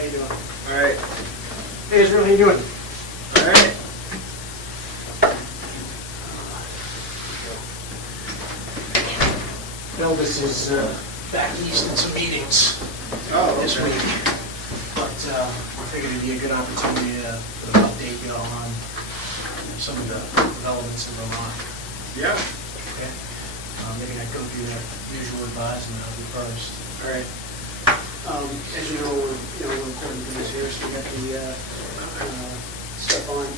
how you doing? All right. Hey, Israel, how you doing? All right. Well, this is back east in some meetings this okay. week, but I figured it'd be a good opportunity to sort of update you on some of the developments in Vermont. Yeah. Okay. Maybe I go through the usual advisement of the first. All right. As you know, we're recording things here, so we got the stuff on.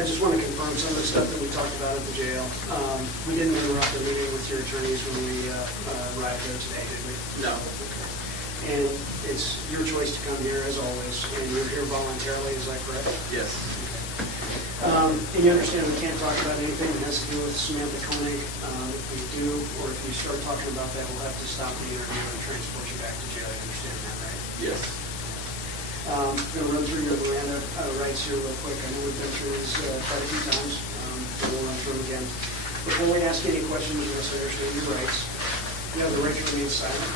I just want to confirm some of the stuff that we talked about at the jail. We didn't interrupt the meeting with your attorneys when we arrived there today, did we? No. Okay. And it's your choice to come here, as always, and you're here voluntarily, is that correct? Yes. And you understand we can't talk about anything that has to do with Samantha Koenig. If we do, or if you start talking about that, we'll have to stop the interview and transport you back to jail. You understand that, right? Yes. I'm going to run through your Miranda rights here real quick. I know we've been through this quite a few times, but we'll run through them again. Before we ask any questions, you must understand your rights. You have the right to remain silent.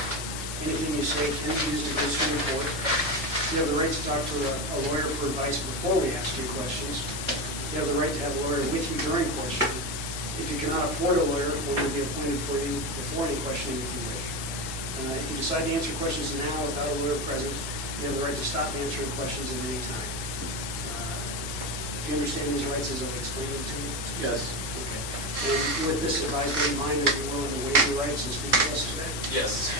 Anything you say can be used against you in court. You have the right to talk to a lawyer for advice before we ask you questions. You have the right to have a lawyer with you during questioning. If you cannot afford a lawyer, one will be appointed for you before any questioning if you wish. If you decide to answer questions now without a lawyer present, you have the right to stop answering questions at any time. Do you understand these rights as I've explained them to you? Yes. Okay. And with this advisement in mind, that you're willing to waive your rights and speak to us today? Yes.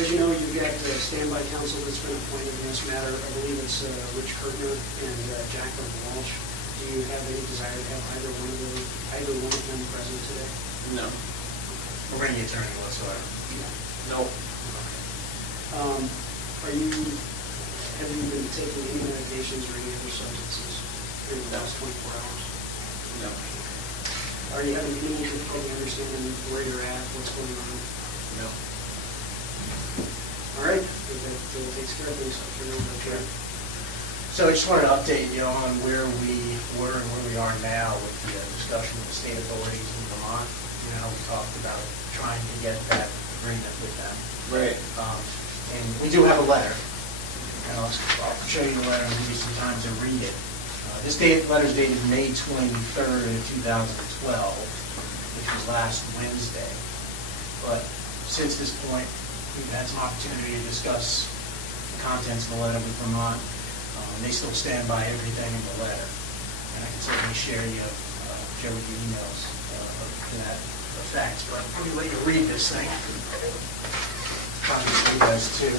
As you know, you've got standby counsel that's been appointed in this matter. I believe it's Rich Kirtner and Jacqueline Walsh. Do you have any desire to have either one of them present today? No. Or any attorney whatsoever? No. Have you been taking any medications or any other substances during the last 24 hours? No. Are you having any difficulty understanding where you're at, what's going on? No. All right, that takes care of things. I'll turn it over to Jared. So I just wanted to update you on where we were and where we are now with the discussion with the state authorities in Vermont. You know, we talked about trying to get that agreement with them. Right. And we do have a letter, and I'll show you the letter and give you some time to read it. This letter is dated May 23rd, 2012, which was last Wednesday. But since this point, we've had some opportunity to discuss the contents of the letter with Vermont. They still stand by everything in the letter. And I can certainly share with you emails to that effect. But let me let you read this thing. Probably for you guys too.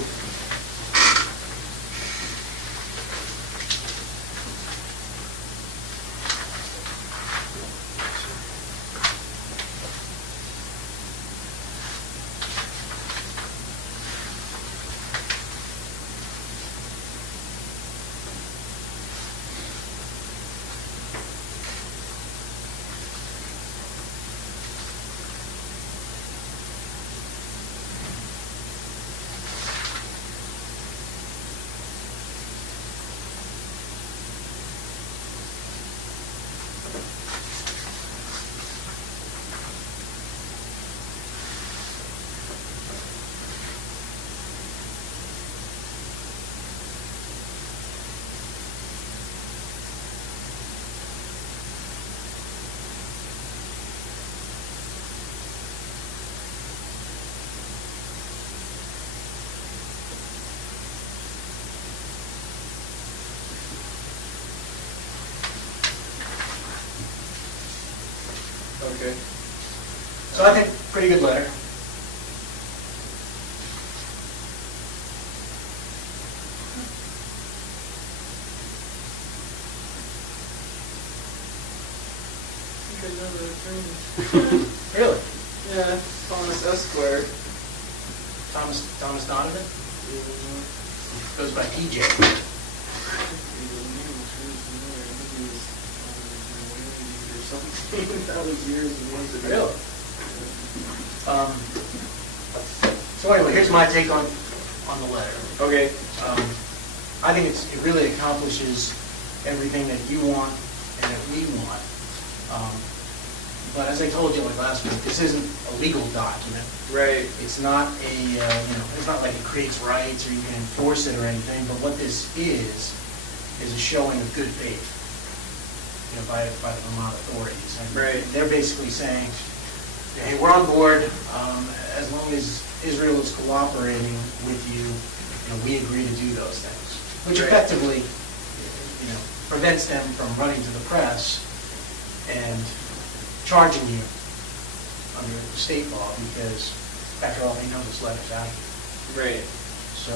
Okay. So I think pretty good letter. Really? Yeah, Thomas Esquire. Thomas Donovan? Goes by PJ. That was years and years ago. Really? So anyway, here's my take on the letter. Okay. I think it really accomplishes everything that you want and that we want. But as I told you like last week, this isn't a legal document. Right. It's not a, it's not like it creates rights or you can enforce it or anything, but what this is a showing of good faith, by the Vermont authorities. And Right. they're basically saying, hey, we're on board, as long as Israel is cooperating with you, we agree to do those things. Which Right. effectively, prevents them from running to the press and charging you under state law, because after all, they know this letter's out here. Right. So,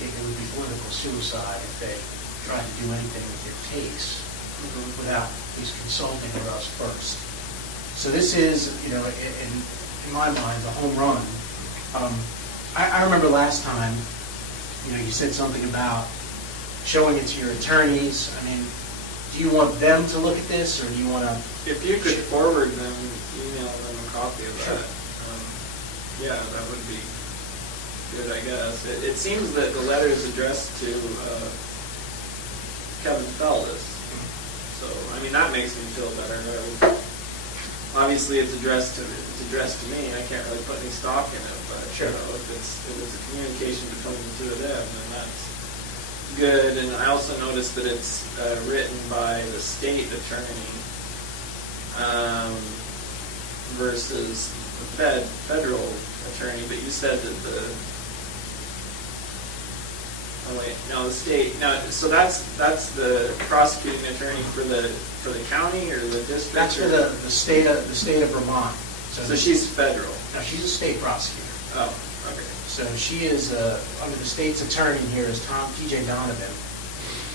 it would be political suicide if they tried to do anything with your case without at least consulting with us first. So this is, in my mind, a home run. I remember last time, you said something about showing it to your attorneys. I mean, do you want them to look at this, or do you want to? If you could forward them, email them a copy of Sure. that, yeah, that would be good, I guess. It seems that the letter is addressed to Kevin Feldes. So, I mean, that makes me feel better. Obviously, it's addressed to me. I can't really put any stock in it, but Sure. if it's a communication between the two of them, then that's good. And I also noticed that it's written by the state attorney versus the federal attorney. But you said that the state. Now, so that's the prosecuting attorney for the county or the district. That's for the state of Vermont. So she's federal. No, she's a state prosecutor. Oh, okay. So she is under the state's attorney here is T.J. Donovan,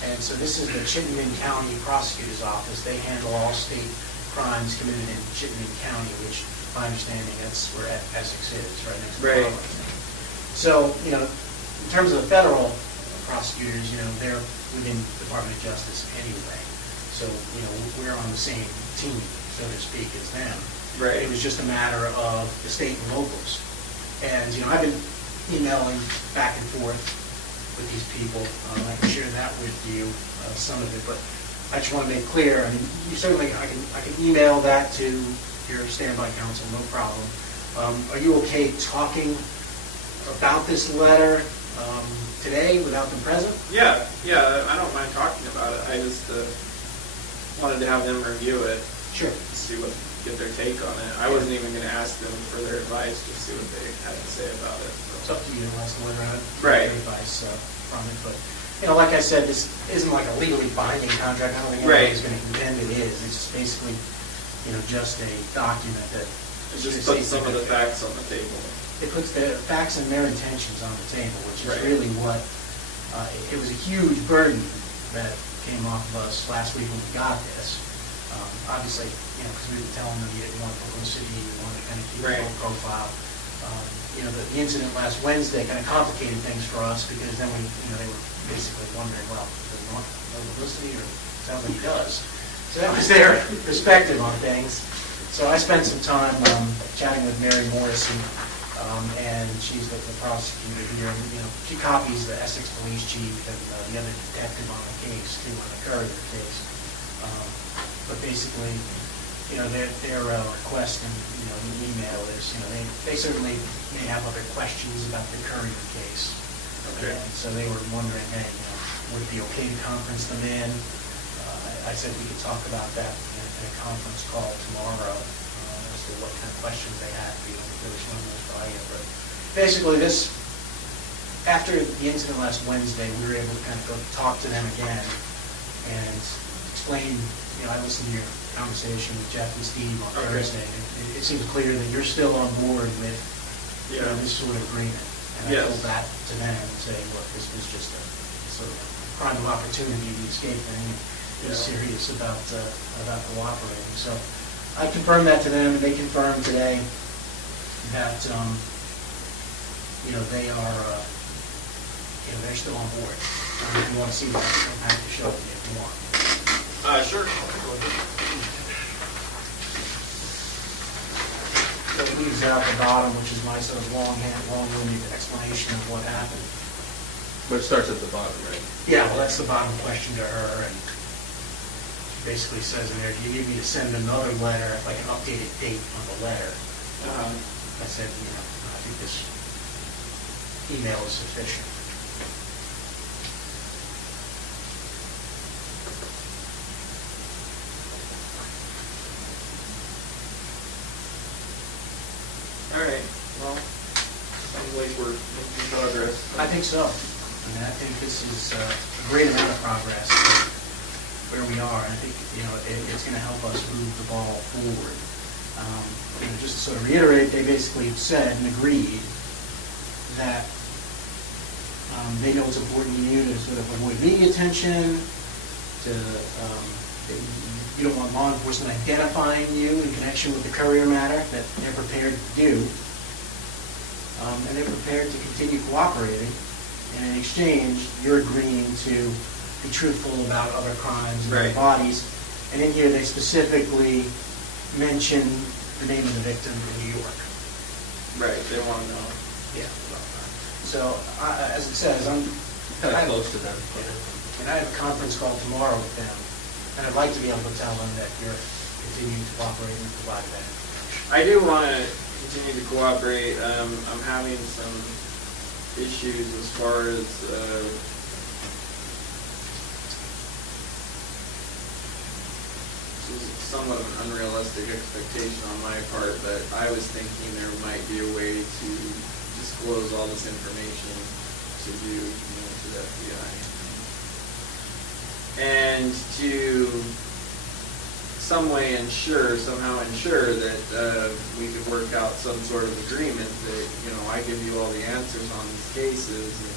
and so this is the Chittenden County Prosecutor's Office. They handle all state crimes committed in Chittenden County, which, my understanding, that's where Essex is, right next to Right. Arlington. So, in terms of the federal prosecutors, they're within the Department of Justice anyway. So, we're on the same team, so to speak, as them. Right. It was just a matter of the state and locals. And, I've been emailing back and forth with these people. I can share that with you, some of it, but I just want to make clear, I mean, you certainly, I can email that to your standby counsel, no problem. Are you okay talking about this letter today without them present? Yeah, I don't mind talking about it. I just wanted to have them review it. Sure. Get their take on it. I wasn't even going to ask them for their advice, just see what they had to say about it. It's up to you unless the letter had Right. advice from it. But, like I said, this isn't like a legally binding contract. I don't think Right. anybody's going to contend it is. It's just basically, just a document that It just puts some of the facts on the table. It puts the facts and their intentions on the table, which is Right. really what, it was a huge burden that came off of us last week when we got this. Obviously, because we were telling them you didn't want publicity, you wanted to kind of keep a Right. low profile. The incident last Wednesday kind of complicated things for us, because then they were basically wondering, well, does he want no publicity, or it sounds like he does. So that was their perspective on things. So I spent some time chatting with Mary Morrison, and she's the prosecutor here. And, she copies the Essex Police Chief and the other detective on the case, too, on the Courier case. But basically, their request in the email is, they certainly may have other questions about the Courier case. Okay. And so they were wondering, hey, would it be okay to conference them in? I said we could talk about that in a conference call tomorrow, as to what kind of questions they had. We don't really run those by you, but basically after the incident last Wednesday, we were able to kind of go talk to them again and explain. I listened to your conversation with Jeff and Steve on Okay. Thursday. It seems clear that you're still on board with this sort of agreement. And Yes. I told that to them and say, look, this was just a sort of crime of opportunity to escape and he was serious about cooperating. So I confirmed that to them, and they confirmed today that they are they're still on board. If you want to see that, I'm happy to show it to you if you want. Sure. So it leaves out the bottom, which is my sort of long-winded explanation of what happened. But it starts at the bottom, right? Yeah, well, that's the bottom question to her, and basically says in there, do you need me to send another letter, like an updated date on the letter? I said, I think this email is sufficient. All right, well, sounds like we're making progress. I think so. I think this is a great amount of progress for where we are. I think, it's going to help us move the ball forward. Just to sort of reiterate, they basically said and agreed that they know it's important to you to sort of avoid media attention, that you don't want law enforcement identifying you in connection with the courier matter, that they're prepared to do. And they're prepared to continue cooperating. And in exchange, you're agreeing to be truthful about other crimes and other bodies. And in here, they specifically mention the name of the victim in New York. Right, they want to know. Yeah. So, as it says, I'm Kind of close to them. And I have a conference call tomorrow with them, and I'd like to be able to tell them that you're continuing to cooperate and provide that information. I do want to continue to cooperate. I'm having some issues as far as this is somewhat of an unrealistic expectation on my part, but I was thinking there might be a way to disclose all this information to you, to the FBI, and to somehow ensure that we could work out some sort of agreement that, I give you all the answers on these cases and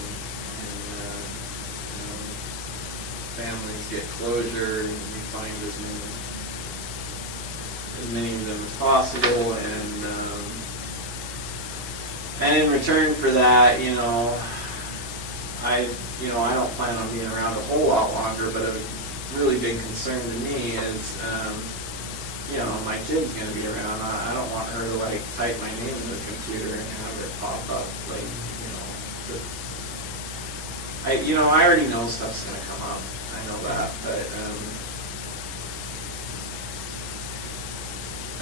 families get closure and we find as many of them as possible, and in return for that, I don't plan on being around a whole lot longer, but a really big concern to me is, my kid's going to be around. I don't want her to, type my name in the computer and have it pop up, I already know stuff's going to come up. I know that, but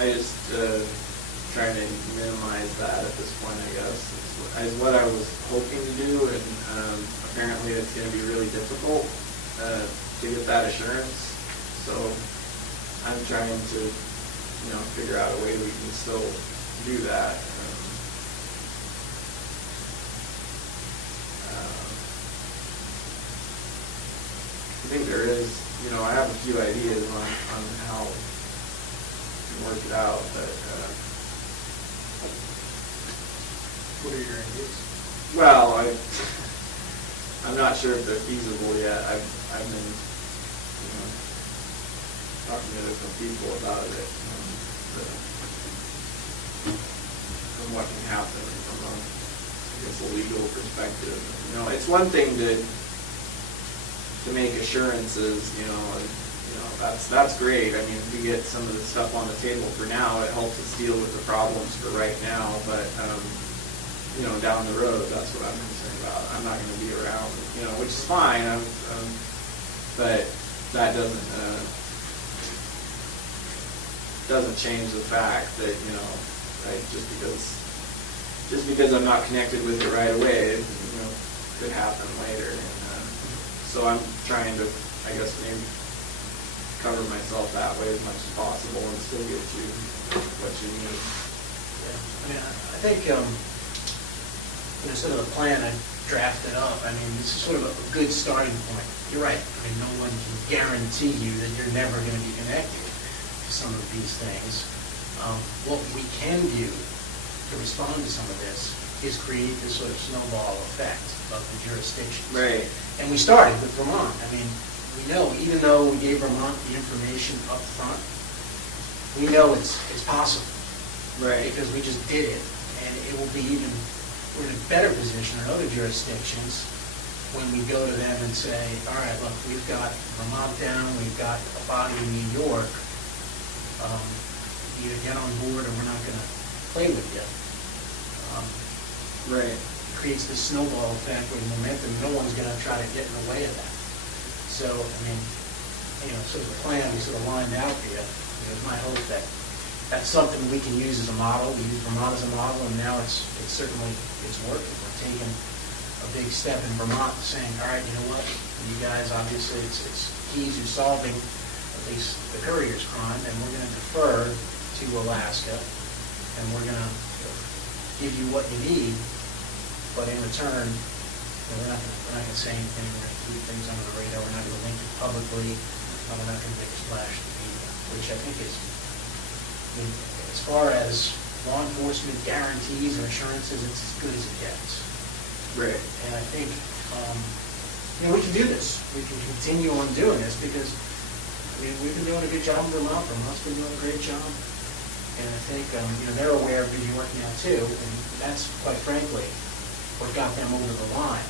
I just trying to minimize that at this point, I guess, is what I was hoping to do, and apparently it's going to be really difficult to get that assurance. So I'm trying to, figure out a way we can still do that. I think there is, I have a few ideas on how to work it out, but What are your ideas? well, I'm not sure if they're feasible yet. I've been, talking to different people about it, from what can happen from a, a legal perspective. It's one thing to make assurances, that's great. I mean, if we get some of the stuff on the table for now, it helps us deal with the problems for right now, but down the road, that's what I'm concerned about. I'm not going to be around, which is fine, but that doesn't change the fact that, just because I'm not connected with it right away, it, could happen later. And so I'm trying to, I guess, maybe cover myself that way as much as possible and still get you what you need. Yeah. I think, sort of the plan I drafted up, this is sort of a good starting point. You're right. No one can guarantee you that you're never going to be connected to some of these things. What we can do to respond to some of this is create this sort of snowball effect of the jurisdictions. Right. And we started with Vermont. We know, even though we gave Vermont the information up front, we know it's possible. Right. Because we just did it. And it will be we're in a better position in other jurisdictions when we go to them and say, all right, look, we've got Vermont down, we've got a body in New York, either get on board or we're not going to play with you. Right. It creates this snowball effect with momentum. No one's going to try to get in the way of that. So, sort of plan we sort of lined out here. It was my hope that that's something we can use as a model. We use Vermont as a model, and now it's certainly working. We're taking a big step in Vermont, saying, all right, you know what? You guys, obviously, it's keys to solving at least the courier's crime, and we're going to defer to Alaska, and we're going to give you what you need, but in return, we're not going to say anything. We're going to keep things under the radar. We're not going to link it publicly. We're not going to make a splash in the media, which I think is, as far as law enforcement guarantees or assurances, it's as good as it gets. Right. And I think, we can do this. We can continue on doing this because, we've been doing a good job in Vermont. Vermont's been doing a great job. And I think, they're aware of New York now too, and that's, quite frankly, what got them over the line.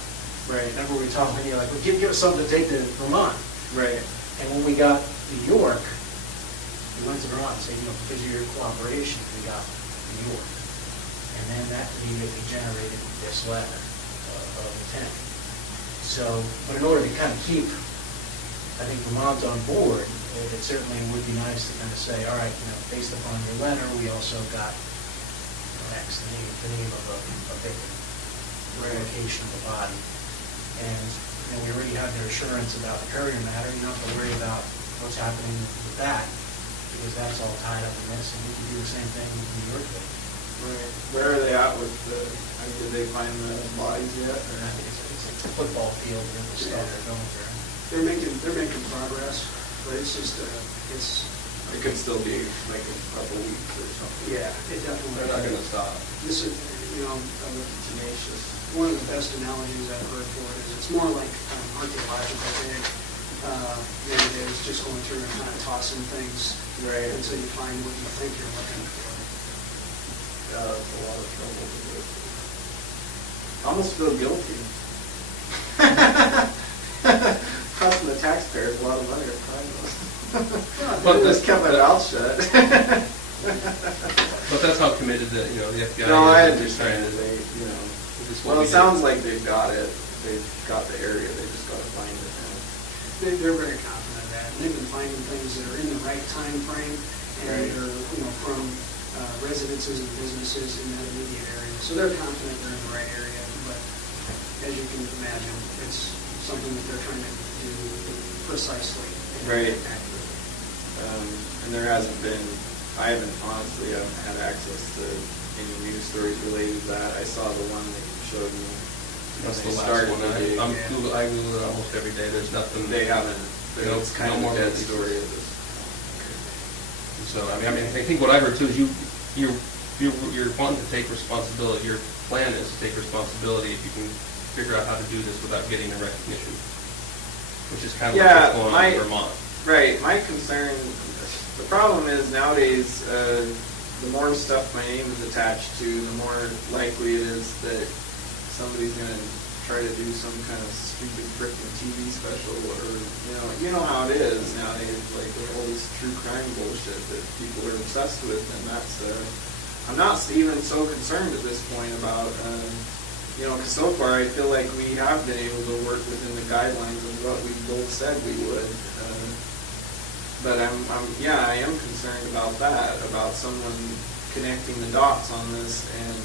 Right. Remember we were talking, like, well, give us something to take to Vermont. Right. And when we got New York, we went to Vermont and said, because of your cooperation, we got New York. And then that immediately generated this letter of intent. So, but in order to kind of keep, I think, Vermont on board, it certainly would be nice to kind of say, all right, based upon your letter, we also got X, the name of a victim, location of the body. And we already have their assurance about the courier matter. You don't have to worry about what's happening with that, because that's all tied up in this, and we can do the same thing with New York. Right. Where are they at with did they find the bodies yet? Or? I think it's a football field and the stuff they're going through. They're making progress, but it's just, It could still be like a couple weeks or something. yeah, it definitely. They're not going to stop. This is, Tenacious. one of the best analogies I've heard for it is it's more like an archaeological dig than it is just going through and kind of tossing things Right. until you find what you think you're looking for. Yeah, that's a lot of trouble to do. I almost feel guilty. Costing the taxpayers a lot of money to find those. But just kept my mouth shut. But that's how committed the FBI No, I is. understand that they, Just well, what we it did. sounds like they've got it. They've got the area. They just got to find it now. They're very confident of that. And they've been finding things that are in the right time frame and Right. that are, from residences and businesses in that immediate area. So they're confident they're in the right area, but as you can imagine, it's something that they're trying to do precisely and Right. accurately. And there hasn't been, I haven't had access to any news stories related to that. I saw the one that you showed me. That's when the they last started one. the dig. I Google it almost every day. There's nothing. They haven't. No- It's kind no of more a dead releases. story of this. So I think what I heard too is you're wanting to take responsibility. Your plan is to take responsibility if you can figure out how to do this without getting the recognition, which is kind of Yeah, what's going on in Vermont. Right. My concern, the problem is nowadays, the more stuff my name is attached to, the more likely it is that somebody's going to try to do some kind of stupid frickin' TV special, or you know how it is nowadays, like with all this true crime bullshit that people are obsessed with, and that's I'm not even so concerned at this point about because so far I feel like we have been able to work within the guidelines of what we both said we would. But I am concerned about that, about someone connecting the dots on this, and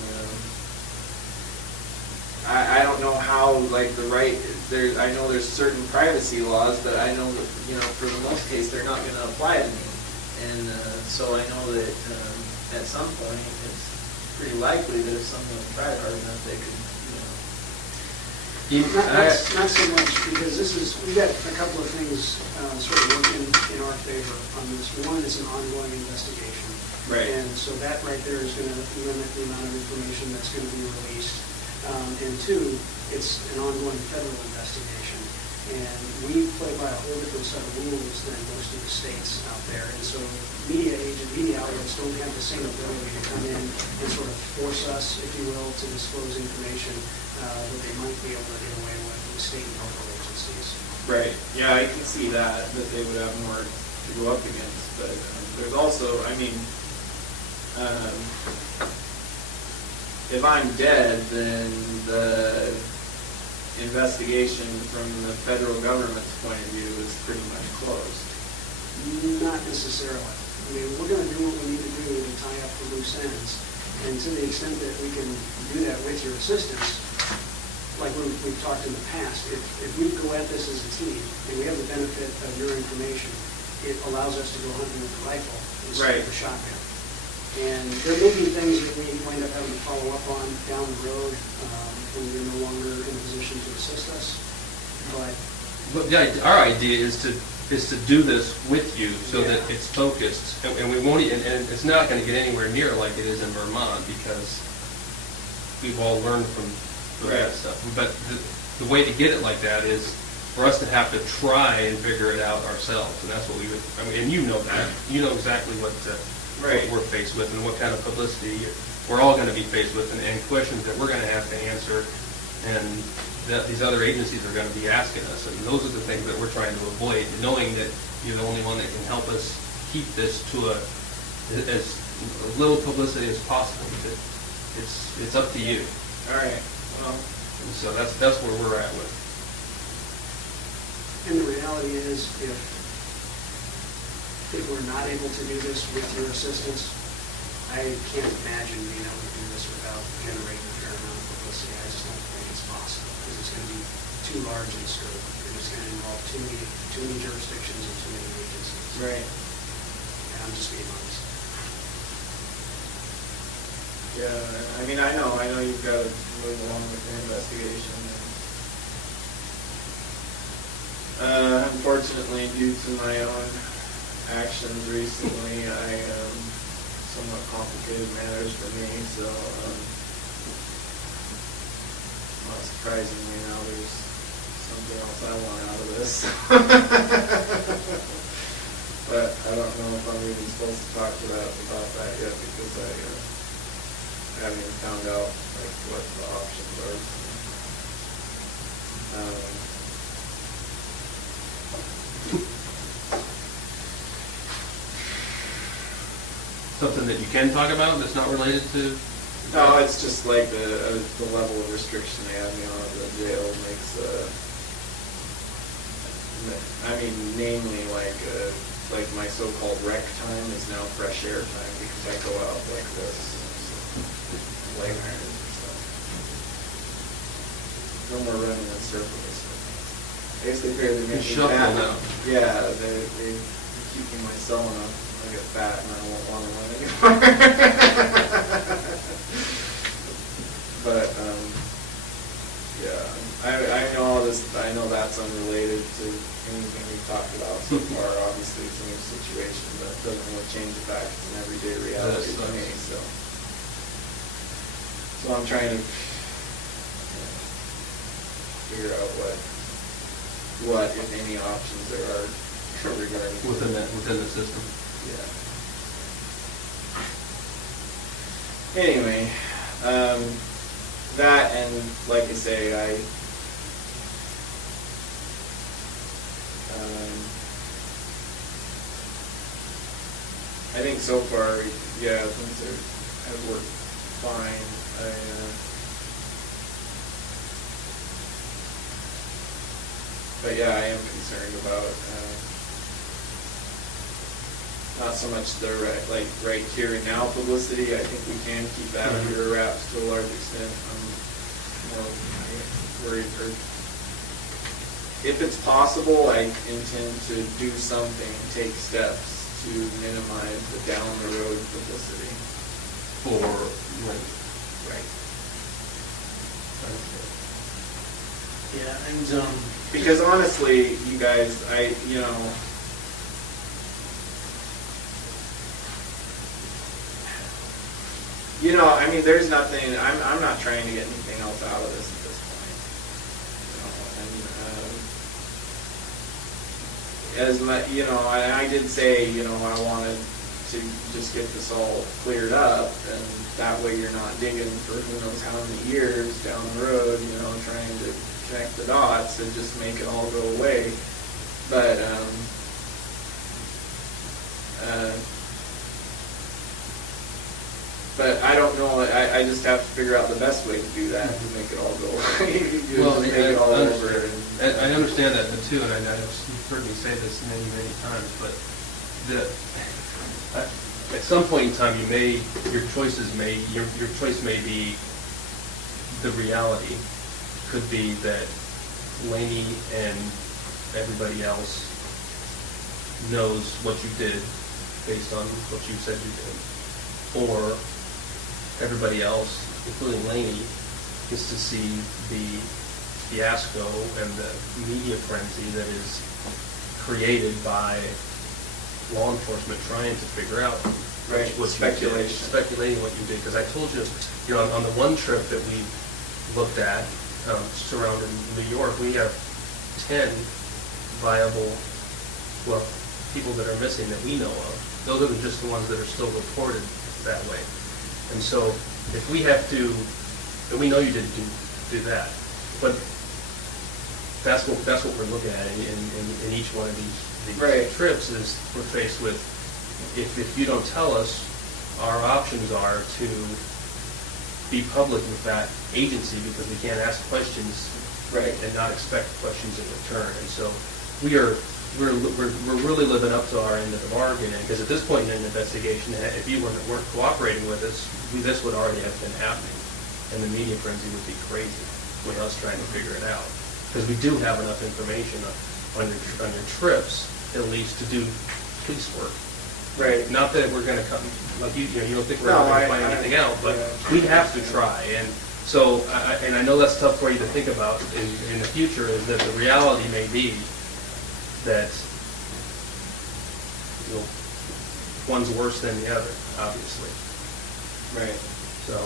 I don't know how, like, I know there's certain privacy laws, but I know that, for the most case, they're not going to apply to me. And so I know that at some point, it's pretty likely that if someone tried hard enough, they could, Not so much, because we've got a couple of things sort of working in our favor on this. One is an ongoing investigation. Right. And so that right there is going to limit the amount of information that's going to be released. And two, it's an ongoing federal investigation. And we play by a whole different set of rules than most of the states out there. And so media outlets don't have the same ability to come in and sort of force us, if you will, to disclose information that they might be able to get away with state and local agencies. Right. Yeah, I can see that they would have more to go up against. But there's also, if I'm dead, then the investigation from the federal government's point of view is pretty much closed. Not necessarily. I mean, we're gonna do what we need to do to tie up the loose ends, and to the extent that we can do that with your assistance, like we've talked in the past, if we go at this as a team, and we have the benefit of your information, it allows us to go hunting with the rifle instead of the shotgun. And there may be things that we wind up having to follow up on down the road, when you're no longer in a position to assist us, but Our idea is to do this with you so that Yeah. it's focused, and we won't, and it's not gonna get anywhere near like it is in Vermont, because we've all learned from that Right. stuff. But the way to get it like that is for us to have to try and figure it out ourselves, and that's what we would, I mean, and you know that. You know exactly what Right. we're faced with and what kind of publicity we're all gonna be faced with, and questions that we're gonna have to answer, and that these other agencies are gonna be asking us, and those are the things that we're trying to avoid, knowing that you're the only one that can help us keep this to as little publicity as possible. But it's up to you. All right, well, And so that's where we're at with. And the reality is, if we're not able to do this with your assistance, I can't imagine being able to do this without generating a fair amount of publicity. I just don't think it's possible, because it's going to be too large in scope, and it's going to involve too many jurisdictions and too many agencies. right, And I'm just being honest. yeah, I mean, I know you've got to move along with your investigation. Unfortunately, due to my own actions recently, somewhat complicated matters for me, so, not surprisingly now, there's something else I want out of this. But I don't know if I'm even supposed to talk about that yet, because I haven't even found out, like, what the options are. Something that you can talk about that's not related to? No, it's just like the level of restriction they have me on at the jail makes, I mean, namely, like my so-called rec time is now fresh air time, because I go out like this, light irons and stuff. No more running in circles. I guess they figure they make me Shuffle fat. now. Yeah, they keep me myself enough. I get fat and I won't want to run anymore. But, yeah, I know all this, I know that's unrelated to anything we've talked about so far. Obviously, it's a new situation, but it doesn't really change the fact it's an everyday reality to me, so. So I'm trying to figure out what, if any, options there are regarding. Within the system. Yeah. Anyway, that, and like I say, I think so far, yeah, things have worked fine. But yeah, I am concerned about, not so much the right here and now publicity. I think we can keep that under wraps to a large extent. I'm more worried, or if it's possible, I intend to do something, take steps to minimize the down the road publicity. For when? Right. Yeah, and, Because honestly, you guys, I mean, there's nothing, I'm not trying to get anything else out of this at this point. I did say, I wanted to just get this all cleared up, and that way you're not digging for who knows how many years down the road, trying to connect the dots and just make it all go away. But I don't know, I just have to figure out the best way to do that, to make it all go away. Well, Make it all over. I understand that too, and you've heard me say this many, many times, but at some point in time, your choice may be, the reality could be that Laney and everybody else knows what you did based on what you said you did. Or everybody else, including Laney, gets to see the fiasco and the media frenzy that is created by law enforcement trying to figure out Right, what you did, speculation. speculating what you did. Because I told you, on the one trip that we looked at, surrounding New York, we have 10 viable, well, people that are missing that we know of. Those are just the ones that are still reported that way. And so if we have to, and we know you didn't do that, but that's what we're looking at in each one of these Right. trips, is we're faced with, if you don't tell us, our options are to be public with that agency because we can't ask questions Right. and not expect questions in return. And so we're really living up to our end of the bargain, because at this point in an investigation, if you weren't cooperating with us, this would already have been happening, and the media frenzy would be crazy with us trying to figure it out, because we do have enough information on your trips, at least, to do police work. Right. Not that we're going to come, like you don't think we're No, going to I- find anything out, but yeah. we have to try. And so, and I know that's tough for you to think about in the future, is that the reality may be that, one's worse than the other, obviously. Right. So,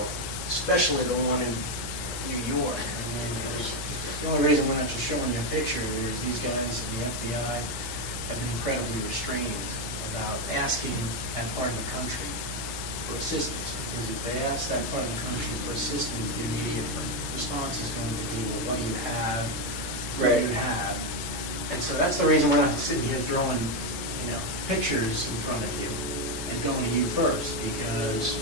Especially the one in New York. I mean, the only reason we're not just showing you a picture is these guys, the FBI, have been incredibly restrained about asking that part of the country for assistance. Because if they ask that part of the country for assistance, the immediate response is going to be, well, what do you have? What do you have? And so that's the reason we're not sitting here throwing, pictures in front of you and going to you first, because,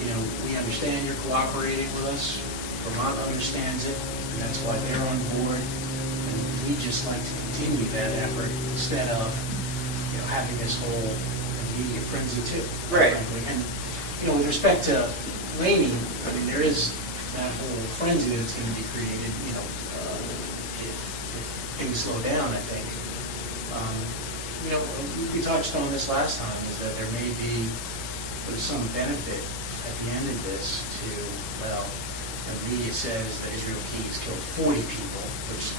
we understand you're cooperating with us. Vermont understands it, and that's why they're on board. And we'd just like to continue that effort instead of, having this whole immediate frenzy too. Right. Frankly. And, with respect to Laney, I mean, there is that whole frenzy that's going to be created, if things slow down, I think. We touched on this last time, is that there may be some benefit at the end of this to, the media says that Israel Keyes killed 40 people, which,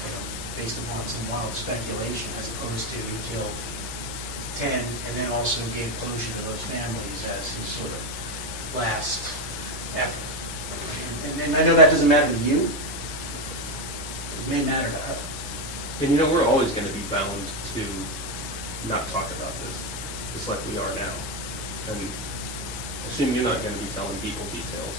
based upon some wild speculation, as opposed to he killed 10, and then also gave closure to those families as his sort of last effort. And I know that doesn't matter to you. It may matter to her. and we're always going to be bound to not talk about this, just like we are now. And assume you're not going to be telling people details,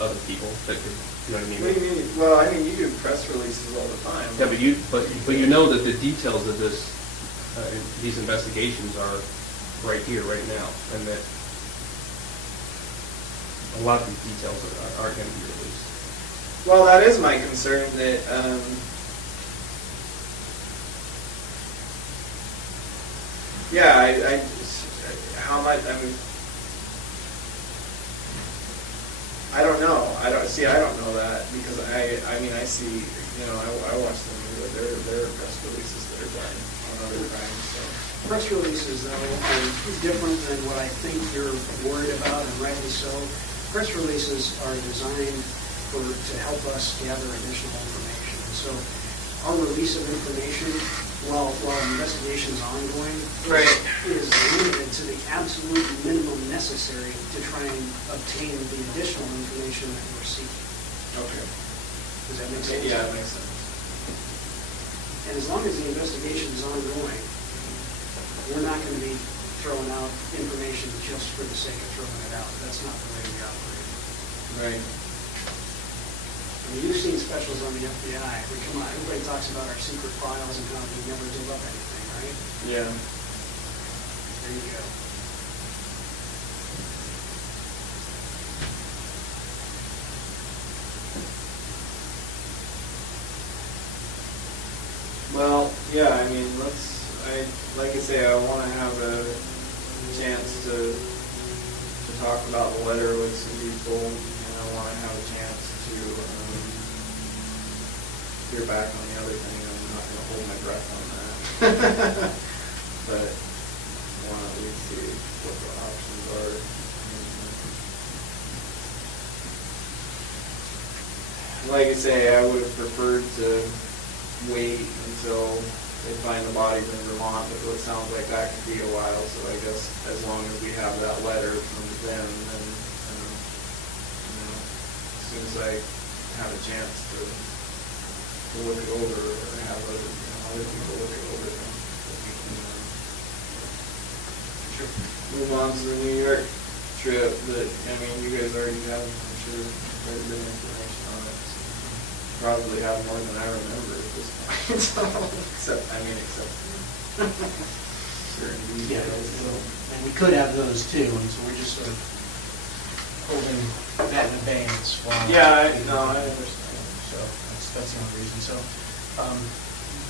other people that could, you know what I mean? What do you mean? Well, you do press releases all the time. Yeah, but you know that the details of this, these investigations are right here, right now, and that a lot of these details aren't going to be released. Well, that is my concern, that, how much, I don't know. I don't know that, because I see, I watch them, there are press releases that are done on other crimes, so. Press releases, though, are different than what I think you're worried about, and rightly so. Press releases are designed to help us gather additional information. So our release of information, while an investigation is ongoing, Right. is limited to the absolute minimum necessary to try and obtain the additional information that we're seeking. Okay. Does that make sense? Yeah, it makes sense. And as long as the investigation is ongoing, we're not going to be throwing out information just for the sake of throwing it out. That's not the way we operate. Right. You've seen specials on the FBI. Come on, everybody talks about our secret files and how we never give up anything, right? Yeah. There you go. Well, yeah, let's, like I say, I wanna have a chance to talk about the letter with some people, and I wanna have a chance to, hear back on the other thing. I'm not gonna hold my breath on that. But I wanna at least see what the options are. Like I say, I would have preferred to wait until they find the bodies in Vermont, but it sounds like that could be a while, so I guess as long as we have that letter from them, then, as soon as I have a chance to look it over, or have other people look it over, then we can move on to the New York trip. That, I mean, you guys already have, I'm sure, quite a bit of information on it. So probably have more than I remember at this point. except certain Yeah, details. So. and we could have those too, and so we're just sort of holding that in abeyance while. Yeah, I understand. So that's the only reason. So,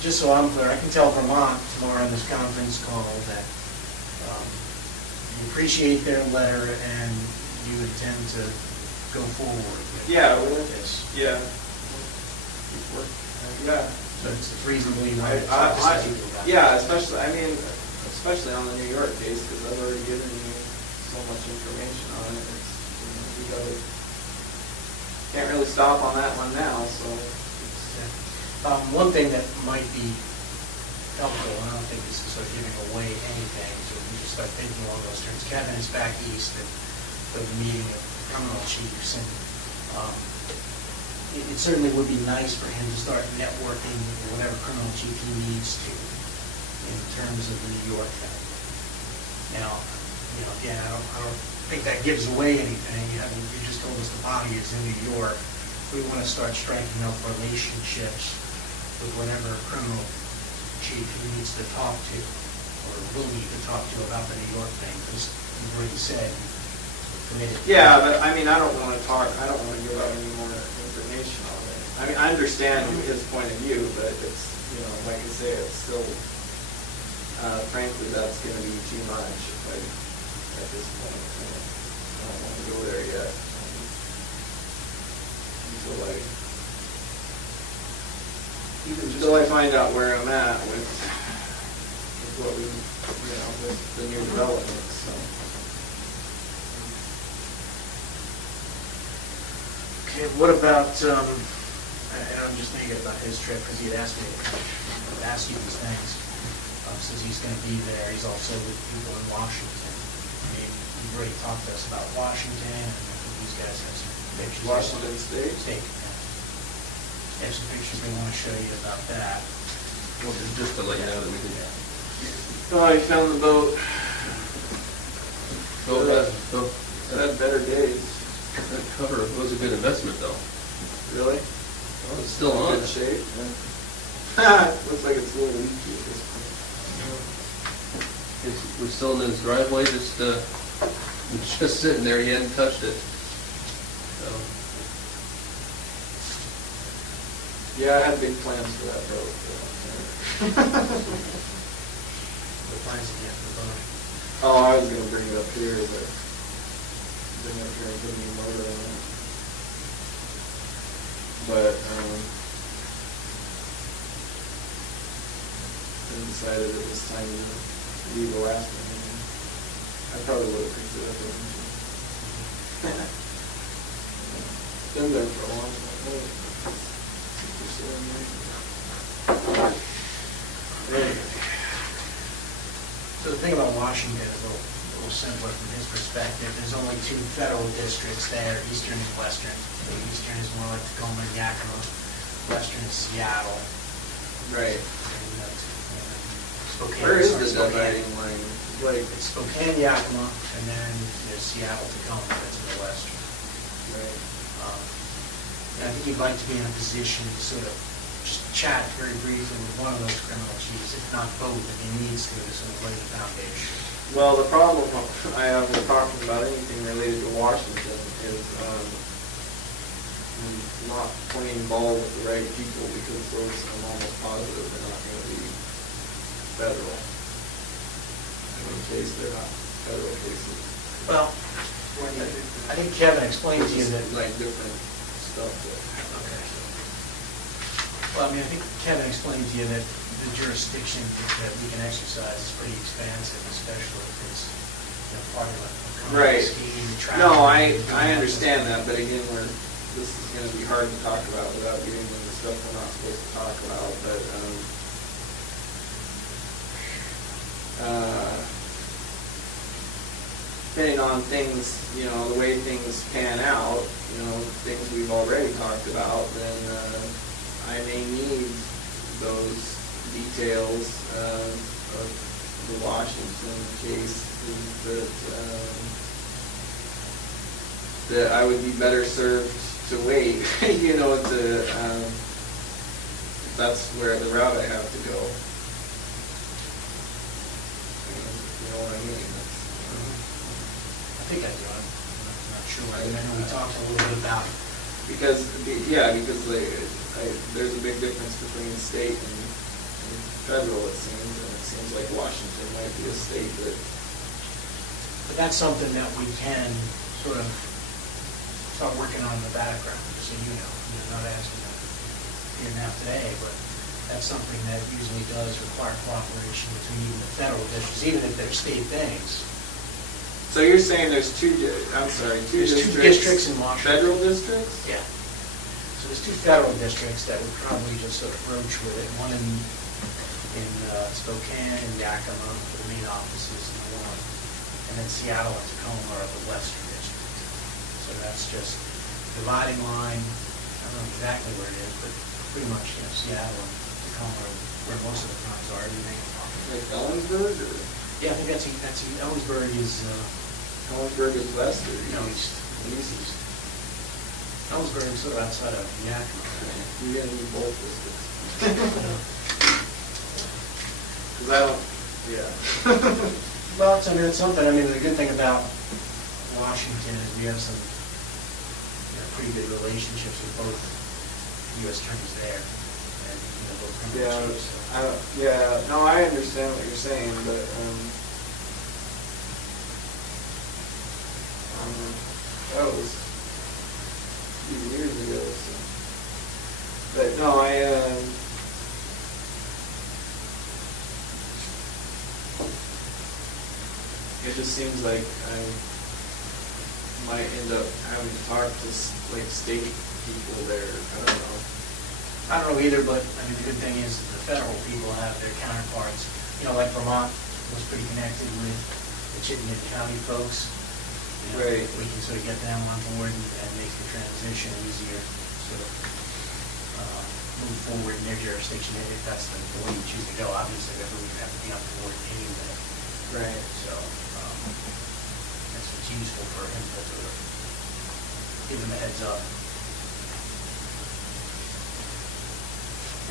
just so I'm clear, I can tell Vermont tomorrow in this conference call that you appreciate their letter and you intend to go forward with this. Yeah. Yeah. So it's reasonably not. Yeah, especially on the New York case, because I've already given you so much information on it. We can't really stop on that one now, so. One thing that might be helpful, and I don't think this is sort of giving away anything, so we just start thinking along those terms. Kevin is back east at the meeting of criminal chiefs, and it certainly would be nice for him to start networking with whatever criminal chief he needs to in terms of the New York thing. Now, again, I don't think that gives away anything. You just told us the body is in New York. We want to start striking up relationships with whatever criminal chief he needs to talk to or will need to talk to about the New York thing, because you've already said committed. Yeah, but I mean, I don't want to give out any more information on it. I mean, I understand his point of view, but it's, like I say, it's still, frankly, that's going to be too much at this point. I don't want to go there yet. Until I find out where I'm at with what we, with the new developments, so. Okay, what about, and I'm just thinking about his trip, because he had asked me to ask you these things. Since he's going to be there, he's also with people in Washington. I mean, you've already talked to us about Washington, and I think these guys have some pictures. Washington State? Yeah. They have some pictures they want to show you about that. Well, just to let you know that we did. Oh, I found the boat. That Had better days. cover was a good investment, though. Really? Well, it's still on. Good shape. Yeah. Looks like it's a little leaky at this point. We're still in his driveway, just sitting there. He hadn't touched it. So. Yeah, I had big plans for that boat. The plans again for the boat. Oh, I was gonna bring it up here, but bring it up here and put a new motor on it. But, then decided it was time to leave the last one. I probably would have picked it up. Been there for a long time. So the thing about Washington is a little simpler from his perspective. There's only two federal districts there, Eastern and Western. The Eastern is more like Tacoma and Yakima. Western is Seattle. Right. And Spokane. Where is the Spokane. dividing line? Like, It's Spokane, Yakima, and then there's Seattle, Tacoma, that's in the Western. right. And I think you'd like to be in a position to sort of just chat very briefly with one of those criminal chiefs, if not both, if he needs to sort of lay the foundation. Well, the problem I have with talking about anything related to Washington is not playing ball with the right people, because those, I'm almost positive, are not going to be federal. case, they're not federal cases. Well, Why do you think that? I think Kevin explained to you that. Like different stuff that. Okay. Well, I mean, I think Kevin explained to you that the jurisdiction that we can exercise is pretty expansive, especially if it's, you know, part of a Right. scheme, No, I understand that, but again, this is gonna be hard to talk about without getting into stuff we're not supposed to talk about, but, depending on things, you know, the way things pan out, you know, things we've already talked about, then, I may need those details, of the Washington case, that I would be better served to wait, you know, that's where the route I have to go. You know what I mean? I think I do. I'm not sure. I mean, I know we talked a little bit about. Because there's a big difference between state and federal, it seems, and it seems like Washington might be a state that. But that's something that we can sort of start working on in the background, just so you know. I'm not asking that here now today, but that's something that usually does require cooperation between even the federal districts, even if they're state things. So you're saying there's two There's two districts in Washington. Federal districts? Yeah. So there's two federal districts that would probably just sort of broach with it. One in Spokane and Yakima for the main offices in the one, and then Seattle and Tacoma are the western district. So that's just dividing line. I don't know exactly where it is, but pretty much, you know, Seattle and Tacoma are where most of the crimes are. Everything. Like Ellensburg, or? Yeah, I think that's Ellensburg is. Ellensburg is west or No, east? east. Ellensburg is sort of outside of Yakima. You're gonna need both districts. Because I don't, yeah. Well, I mean, it's something. I mean, the good thing about Washington is we have some, you know, pretty good relationships with both U.S. attorneys there, and, you know, both criminal chiefs. So. No, I understand what you're saying, but, that was a few years ago, so. But, no, it just seems like I might end up having to talk to, like, state people there, I don't know. I don't know either, but I mean, the good thing is that the federal people have their counterparts. You know, like Vermont was pretty connected with the Chittenden County folks. You know, Right. We can sort of get them on board and make the transition easier, sort of move forward in their jurisdiction if that's the way you choose to go. Obviously, everyone would have to be on board anyway. Right. So that's what's useful for him to sort of give them a heads up.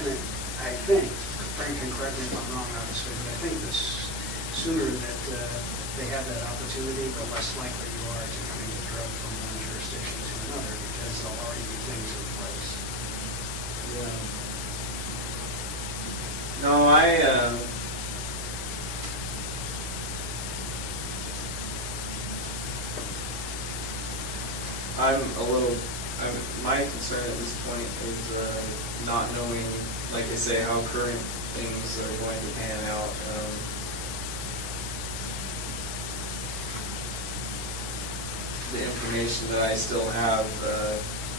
And I think, Frank can correct me if I'm wrong, obviously, but I think the sooner that they have that opportunity, the less likely you are to kind of drug from one jurisdiction to another, because there'll already be things in place. Yeah. No, my concern at this point is not knowing, like I say, how current things are going to pan out. The information that I still have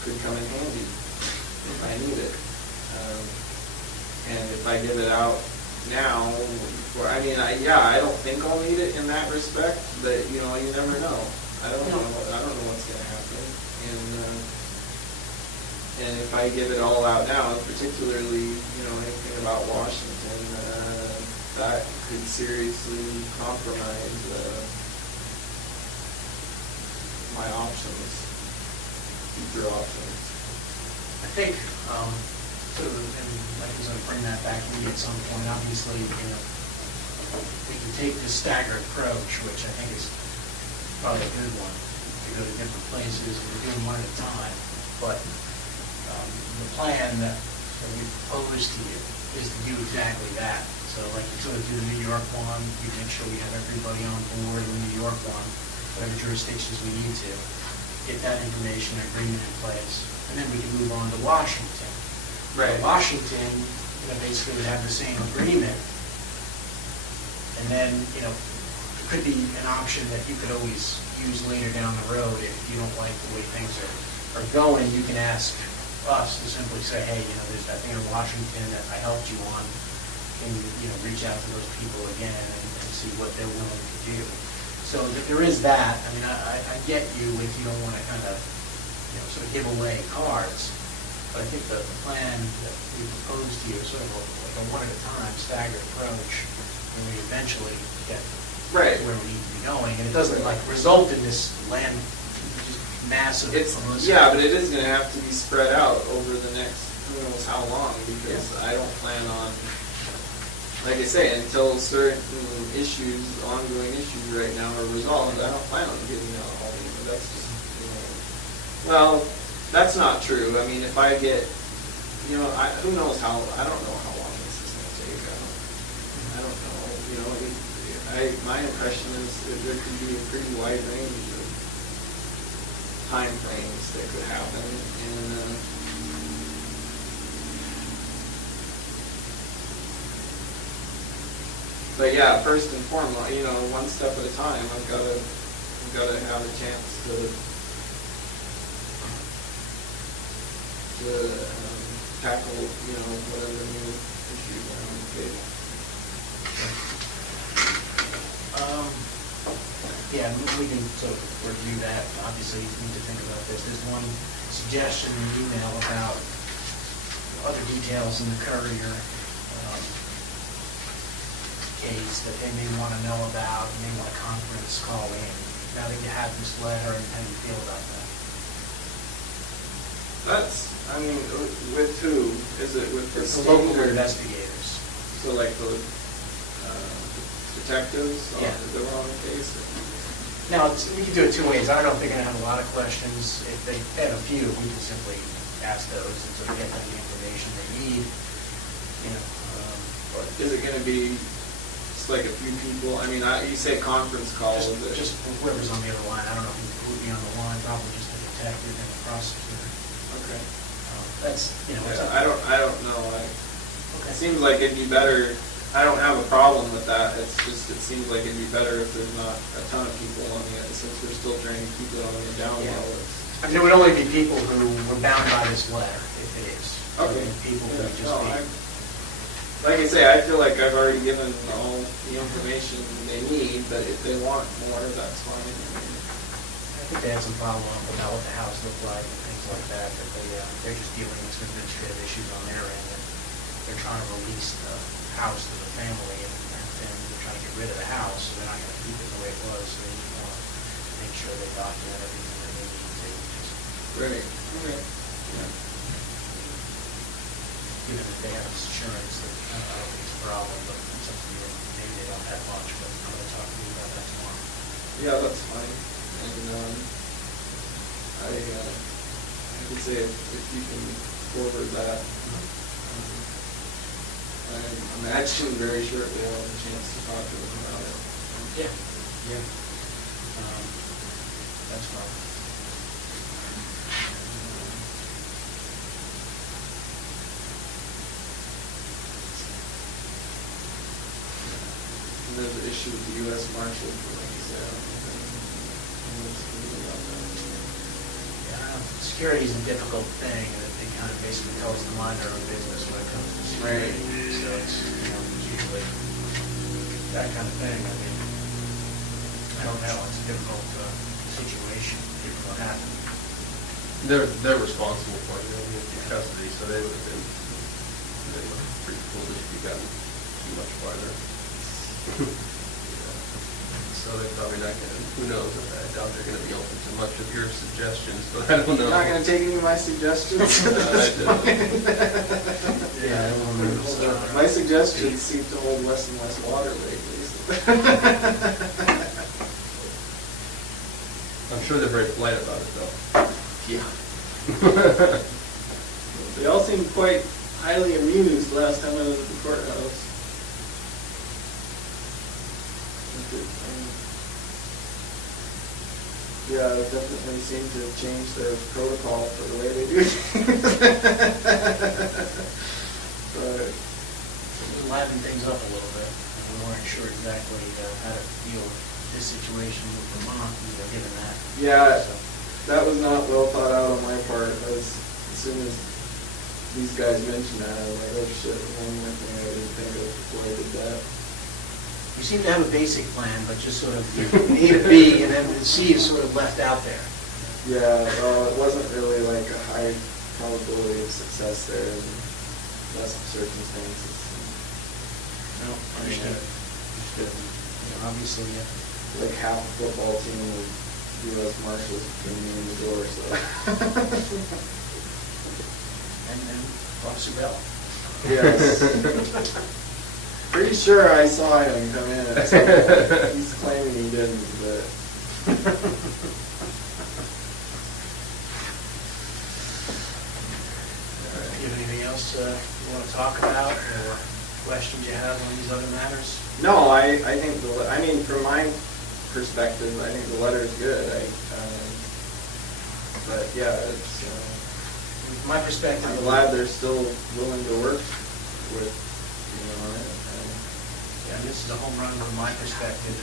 could come in handy if I need it. And if I give it out now, I don't think I'll need it in that respect, but, you know, you never know. I don't know what's going to happen. And if I give it all out now, particularly, you know, anything about Washington, that could seriously compromise my options, future options. I think, sort of, and I was going to bring that back to me at some point. Obviously, you know, we can take this staggered approach, which I think is probably a good one, to go to different places, and we're doing one at a time. But the plan that we proposed to you is to do exactly that. So like you sort of do the New York one, we make sure we have everybody on board in the New York one, whatever jurisdictions we need to, get that information, agreement in place, and then we can move on to Washington. Right. Washington, basically would have the same agreement. And then, it could be an option that you could always use later down the road if you don't like the way things are going. You can ask us to simply say, hey, there's that thing in Washington that I helped you on. Can you, reach out to those people again and see what they're willing to do. So there is that. I mean, I get you if you don't want to kind of, sort of give away cards. But I think the plan that we proposed to you is sort of like a one-at-a-time staggered approach, and we eventually get Right. to where we need to be going. And it doesn't like result in this land, just massive. Yeah, but it is going to have to be spread out over the next who knows how long, because I don't plan on, like I say, until certain ongoing issues right now are resolved, I don't plan on getting out all of them. That's just, well, that's not true. I mean, if I get, who knows how, I don't know how long this is going to take. I don't know, my impression is that there could be a pretty wide range of time frames that could happen, and but yeah, first and foremost, one step at a time. I've got to have a chance to tackle, whatever new issues are on the table. Yeah, we can sort of review that. Obviously, you need to think about this. There's one suggestion in the email about other details in the Courier case that they may want to know about, and they want a conference call in. Now that you have this letter, and how do you feel about that? With who? Is it with the The state local or- investigators. So like the detectives Yeah. that were on the case? Now, we can do it two ways. I don't know if they're going to have a lot of questions. If they have a few, we can simply ask those and sort of get them the information they need. Or is it going to be just like a few people? I mean, you say conference call. Just whoever's on the other line. I don't know who would be on the line. Probably just the detective and the prosecutor. Okay. That's, I don't know. Okay. It seems like it'd be better. I don't have a problem with that. It seems like it'd be better if there's not a ton of people on it, since we're still trying to keep it on the down Yeah. low. I mean, it would only be people who were bound by this letter, if it is. Okay. People who Yeah, would just no, be. like I say, I feel like I've already given all the information they need, but if they want more, that's fine. I think they had some follow-up about what the house looked like and things like that, that they're just dealing with some administrative issues on their end, and they're trying to release the house to the family, and they're trying to get rid of the house, so they're not going to keep it the way it was, so they need to make sure they document everything that they need to, just Right. Okay. Yeah. given that they have this insurance, that I don't think it's a problem, but it's up to you. Maybe they don't have much, but I'm going to talk to you about that tomorrow. Yeah, that's fine. And I would say if you can forward that, I imagine very shortly I'll have a chance to talk to them about it. Yeah. That's fine. And there's an issue with the U.S. Marshal, like you said. Security is a difficult thing, and it kind of basically tells them to mind their own business when it comes to security. So it's, usually that kind of thing. I mean, I don't know, it's a difficult situation, given what happened. They're responsible for it, they'll get your custody, so they would have been pretty foolish if you gotten too much farther. So they're probably not gonna, who knows, I doubt they're gonna be open to much of your suggestions, but I don't know. You're not going to take any of my suggestions? Yeah, My suggestions seem to hold less and less water lately. I'm sure they're very polite about it, though. Yeah. They all seemed quite highly amused last time I was at the courthouse. Yeah, it definitely seemed to have changed their protocol for the way they do things. But Liven things up a little bit. And we weren't sure exactly how to deal with this situation with Vermont, given that. yeah, So, that was not well thought out on my part. As soon as these guys mentioned that, I was like, oh shit, one more thing I didn't think of before I did that. you seem to have a basic plan, but just sort of A to B, and then the C is sort of left out there. Yeah, well, it wasn't really like a high probability of success there in less circumstances. No, understood. Understood. Obviously, yeah. Like half the football team of U.S. Marshals came in the door, so. And Officer Bell. Yes. Pretty sure I saw him come in at some point. He's claiming he didn't, but. Do you have anything else you want to talk about, or questions you have on these other matters? No, I think from my perspective, I think the letter's good. But yeah, it's. From my perspective, I'm glad they're still willing to work with, on it. Yeah, this is a home run from my perspective.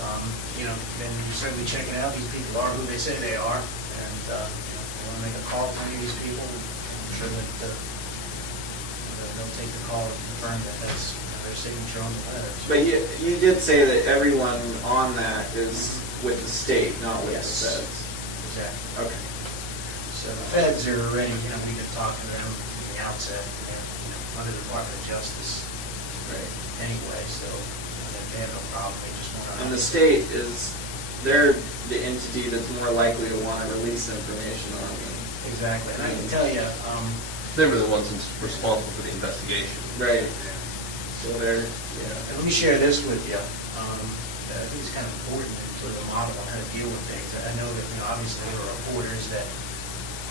And you certainly check it out. These people are who they say they are, and you want to make a call to any of these people, I'm sure that they'll take the call and confirm that that's their signature on the letter. But you did say that everyone on that is with the state, not with the Yes. feds. Exactly. Okay. So the feds are already, we could talk to them from the outset. They're under the Department of Justice Right. anyway, so they have no problem. They just want to. And the state they're the entity that's more likely to want to release information on them. Exactly. And I can tell you, They were the ones responsible for the investigation. Right. So they're, and let me share this with you. I think it's kind of important in sort of a model on how to deal with things. I know that, obviously there were reporters that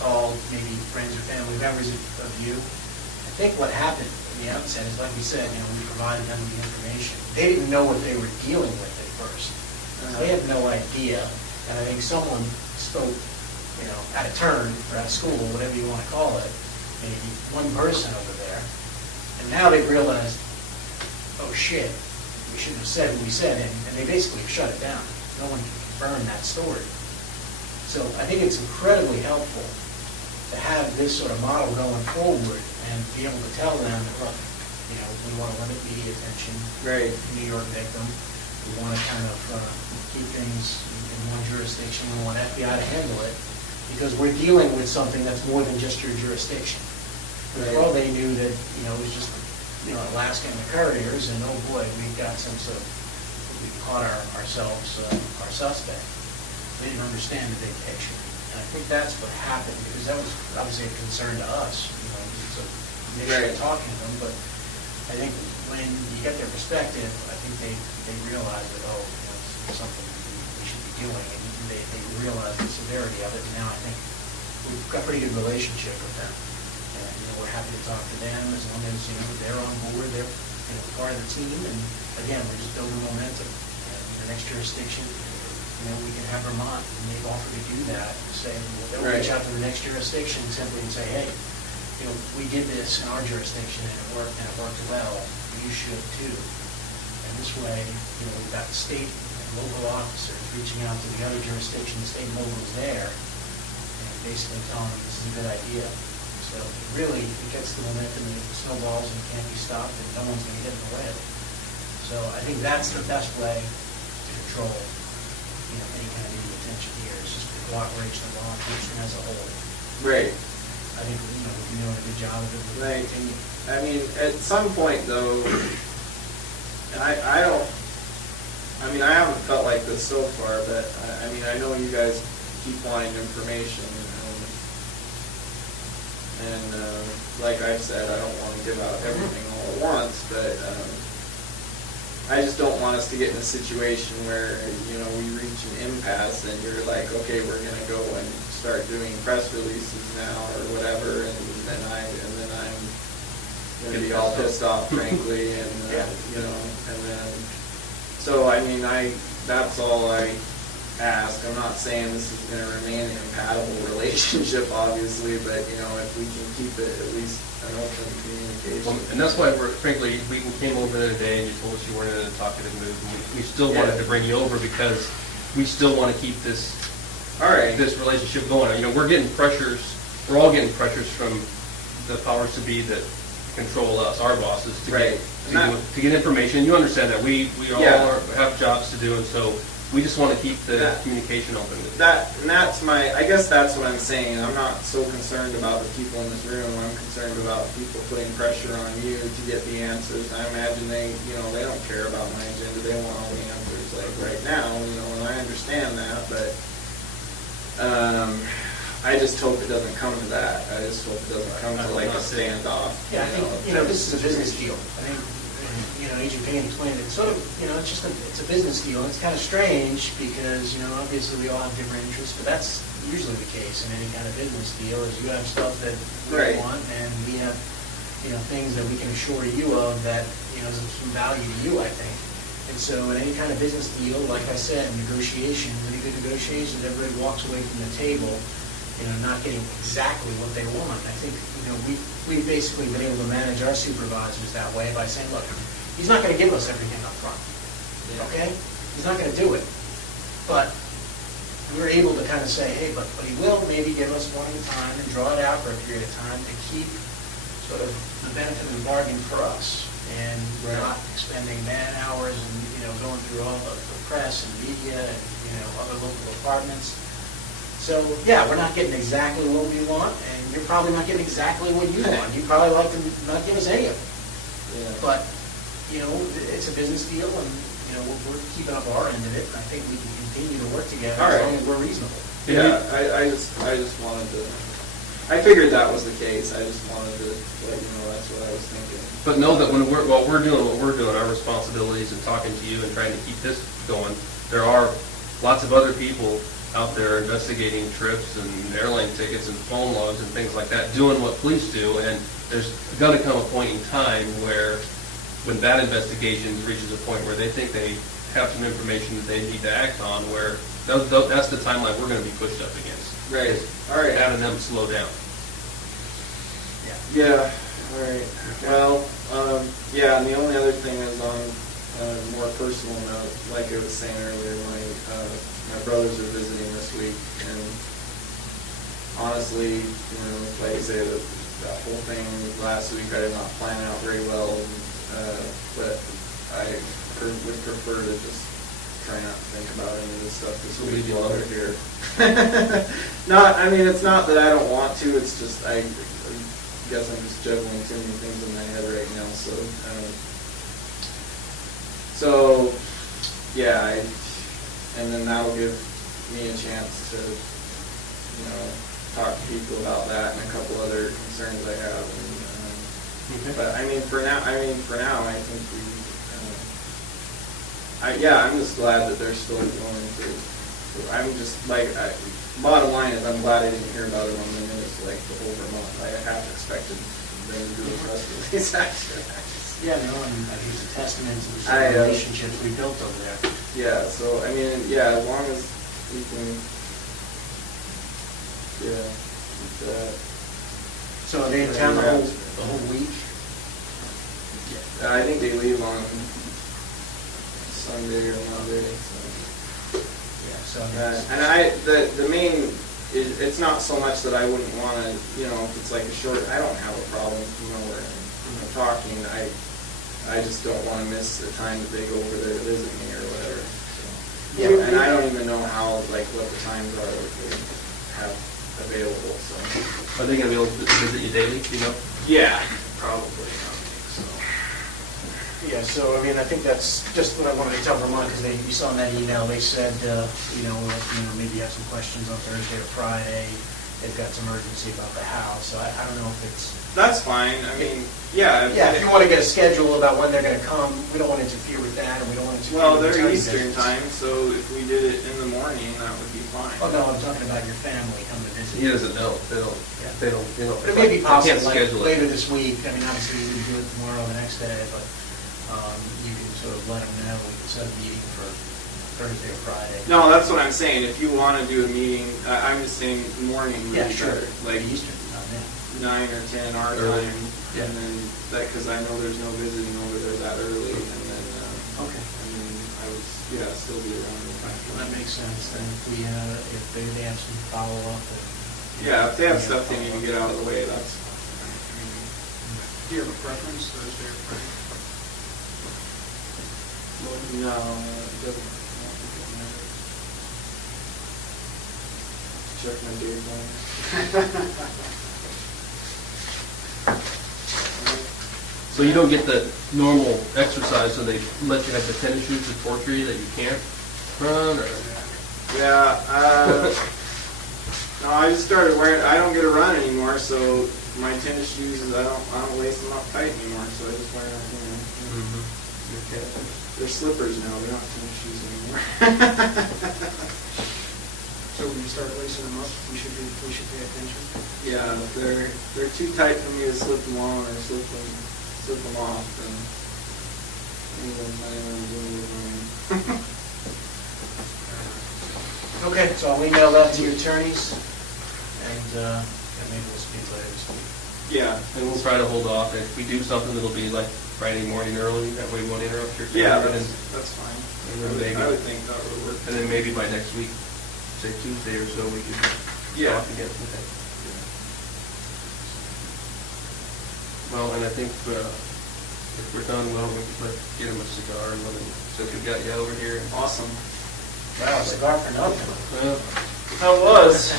called maybe friends or family members of you. I think what happened in the outset is, like we said, we provided them with the information. They didn't know what they were dealing with at first. They had no idea. And I think someone spoke, out of turn or out of school, whatever you want to call it, maybe one person over there. And now they've realized, oh shit, we shouldn't have said what we said, and they basically shut it down. No one can confirm that story. So I think it's incredibly helpful to have this sort of model going forward and be able to tell them, look, we want to limit media attention. Right. New York victim. We want to kind of keep things in one jurisdiction. We want FBI to handle it because we're dealing with something that's more than just your jurisdiction. Right. Well, they knew that, it was just, Alaska and the couriers, and oh boy, we've got some sort of, we caught ourselves, our suspect. They didn't understand the big picture. And I think that's what happened, because that was obviously a concern to us, it's a mission of talking to them, but I think when you get their perspective, I think they realize that, it's something we should be doing, and they realize the severity of it, and now I think we've got a pretty good relationship with them. And we're happy to talk to them as long as, they're on board, they're, part of the team, and again, we're just building momentum. And the next jurisdiction, we can have Vermont, and they've offered to do that, and say, they'll reach out to the next jurisdiction simply and say, hey, we did this in our jurisdiction, and it worked well, you should too. And this way, we've got the state and local officers reaching out to the other jurisdiction, the state and local is there, and basically telling them this is a good idea. So really, it gets the momentum, and it snowballs and can't be stopped, and no one's going to get in the way. So I think that's the best way to control, any kind of media attention here, is just the cooperation of law enforcement as a whole. Right. I think, we've been doing a good job of it. Right. I mean, at some point though, and I haven't felt like this so far, but I know you guys keep wanting information. And like I've said, I don't want to give out everything all at once, but I just don't want us to get in a situation where, we reach an impasse and you're like, okay, we're going to go and start doing press releases now or whatever, and then I'm going to be all pissed off, frankly, and, and then So, I mean, that's all I ask. I'm not saying this is gonna remain an incompatible relationship, obviously, but, you know, if we can keep it at least an open communication. And that's why frankly, we came over there today and you told us you weren't in a talkative mood. And we still wanted to bring you over because we still want to keep this, this relationship going. You know, we're all getting pressures from the powers to be that control us, our bosses, to get information. You understand that we all have jobs to do, and so we just want to keep the communication open. I guess that's what I'm saying. I'm not so concerned about the people in this room. I'm concerned about people putting pressure on you to get the answers. I imagine they don't care about my agenda. They want all the answers like right now, and I understand that, but I just hope it doesn't come to that. I just hope it doesn't come to like a standoff. Yeah, I think, this is a business deal. I think, Agent Payne explained it, sort of, it's a business deal. It's kind of strange because, obviously we all have different interests, but that's usually the case in any kind of business deal, is you have stuff that we want, and we have, things that we can assure you of that, is of some value to you, I think. And so in any kind of business deal, like I said, negotiations, any good negotiations, everybody walks away from the table, not getting exactly what they want. I think, we've basically been able to manage our supervisors that way by saying, look, he's not going to give us everything up front, okay? He's not going to do it. But we're able to kind of say, hey, but he will maybe give us one at a time and draw it out for a period of time to keep sort of the benefit of the bargain for us. And we're not expending man hours and, going through all the press and media and, other local departments. So, yeah, we're not getting exactly what we want, and you're probably not getting exactly what you want. You'd probably like to not give us any of it. Yeah. But, it's a business deal, and, we're keeping up our end of it, and I think we can continue to work together as long as we're reasonable. Yeah, I just wanted to, I figured that was the case. I just wanted to let you know that's what I was thinking. But know that while we're doing what we're doing, our responsibilities and talking to you and trying to keep this going, there are lots of other people out there investigating trips and airline tickets and phone logs and things like that, doing what police do, and there's going to come a point in time where, when that investigation reaches a point where they think they have some information that they need to act on, where that's the timeline we're going to be pushed up against. Right. All right. Having them slow down. Yeah. All right. Well, and the only other thing is on a more personal note, like I was saying earlier, my brothers are visiting this week, and honestly, like I say, that whole thing last week I did not plan out very well, but I would prefer to just try not to think about any of this stuff this week while they're here. It's not that I don't want to, it's just I guess I'm just juggling too many things in my head right now, and then that'll give me a chance to, talk to people about that and a couple other concerns I have. And, But for now, I think I'm just glad that they're still going through. I'm just bottom line is I'm glad I didn't hear about it on the news like the whole Vermont. I half expected them to do a press release after that. Yeah, and I think it's a testament to the relationships we built over there. Yeah, so as long as we can, keep that. So are they in town the whole week? I think they leave on Sunday or Monday. So. The main it's not so much that I wouldn't want to, if it's like a short. I don't have a problem, talking. I just don't want to miss the time that they go over there to visit me or whatever. So. And I don't even know how, what the times are that they have available. So. Are they going to be able to visit you daily? Yeah, probably. Yeah, so I think that's just what I wanted to tell Vermont, because you saw in that email, they said, maybe you have some questions on Thursday or Friday. They've got some urgency about the house, so I don't know if it's... That's fine. Yeah, if you want to get a schedule about when they're going to come, we don't want to interfere with that, and we don't want to interfere with the they're Eastern time, so if we did it in the morning, that would be fine. Oh, no, I'm talking about your family coming to visit. He doesn't know. They don't. But it may be possible, later this week. Obviously, we can do it tomorrow or the next day, but... you can sort of let them know, we can set a meeting for Thursday or Friday. No, that's what I'm saying. If you want to do a meeting, I'm just saying morning would Yeah, be sure. better. Like Eastern, not now. 9 or 10 our Early. time. Yeah. And then that, because I know there's no visiting over there that early. And then, Okay. I would, yeah, still be around. That makes sense, then if they have some follow-up. Yeah, if they have stuff they need to get out of the way, that's. Do you have a preference, Thursday or Friday? No, it doesn't. I don't think it matters. Check my date line. So you don't get the normal exercise, so they let you have the tennis shoes to torture you that you can't run, or? Yeah, no, I just started wearing, I don't get to run anymore, so my tennis shoes, I don't lace them up tight anymore, so I just wear them, they're slippers now, they're not tennis shoes anymore. So when you start lacing them up, we should pay attention. Yeah, if they're too tight for me to slip them on or slip them off, then anyway, Okay, so I'll email that to your attorneys, and maybe we'll speak later this week. yeah. And we'll try to hold off. If we do something, it'll be like Friday morning early, that way we won't interrupt your. Yeah, and that's fine. then I would think that would work. And then maybe by next week, say Tuesday or so, we could Yeah. talk again. Okay. Well, and I think if we're done, well, we could get him a cigar and let him, since we've got you over here. Awesome. Wow, a cigar for nothing. Well, How was?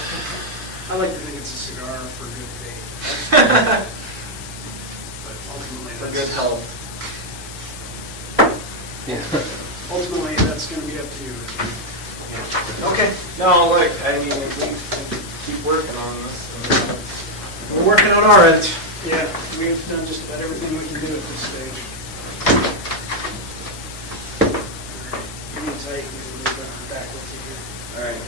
I like to think it's a cigar for good faith. But ultimately, For that's good health. yeah. Ultimately, that's going to be up to you. Okay, No, look, I mean, if we keep working on this. we're working on our end. Yeah, we've done just about everything we can do at this stage. Give me tight, we can move back with you here. All right.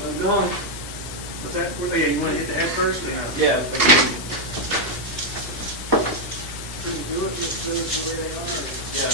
Moving on. What's that? Oh, yeah, you want to hit the head first? Yeah. Couldn't do it, just finish the way they are.